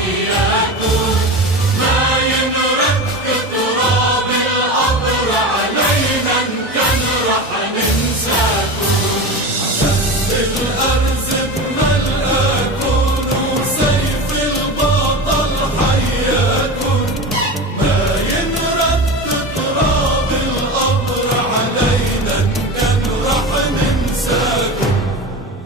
حياكم، ما ينرد تراب القبر علينا إن كان رح ننساكم. عز الأرز بملقاكم وسيف البطل حياكم، ما ينرد تراب القبر علينا إن كان رح ننساكم.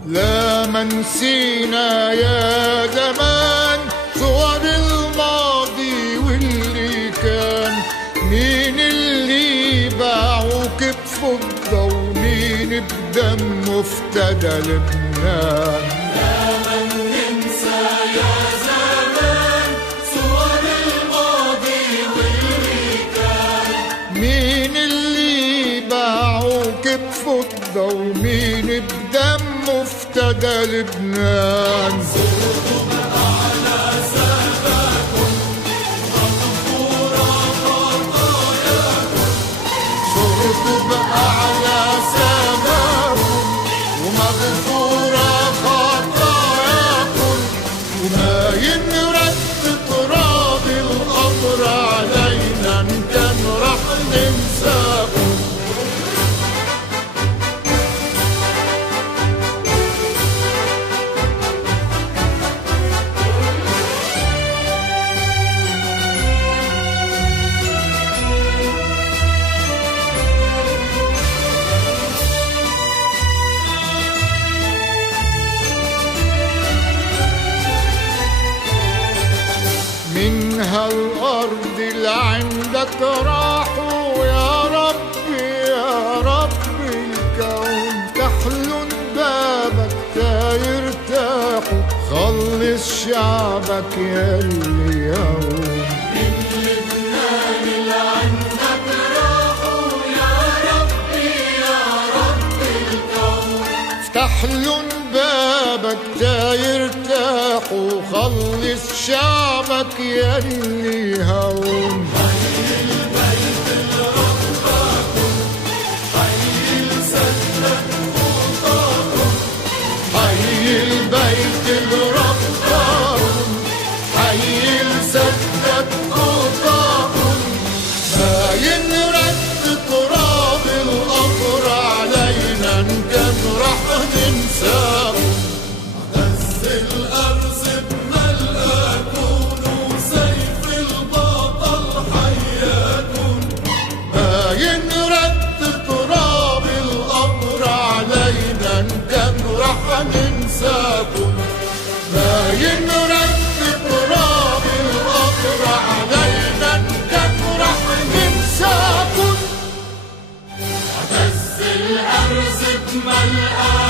لا ما نسينا يا زمان صور الماضي واللي كان، مين اللي باعوك بفضة ومين بدم افتدى لبنان. لا من ننسى يا زمان صور الماضي واللي كان، مين اللي باعوك بفضة ومين بدم افتدى لبنان. صرتم أعلى ساداكم مغفورة خطاياكم، صرتوا بأعلى سماكم ومغفورة خطاياكم، وما ينرد تراب القبر علينا إن كان رح ننساكم. من هالأرض اللي عندك راحوا يا ربي يا رب الكون، تحلن بابك تيرتاحوا، خلص شعبك يلي يوم. من لبنان اللي عندك راحوا يا ربي يا رب الكون، تحلن بابك تيرتاحوا، خلص شعبك يلي هون. حي البيت اللي رباكم، حي لسدك خطاكم، حي البيت اللي رباكم، حي لسدك خطاكم، ما ينرد تراب القبر علينا إن كان رح ننساكم. عز الأرز بملقاكم وسيف البطل حياكم، ما ينرد تراب القبر علينا إن كان رح ننساكم. ما ينرد تراب القبر علينا إن كان رح ننساكم. عز الأرز بملقاكم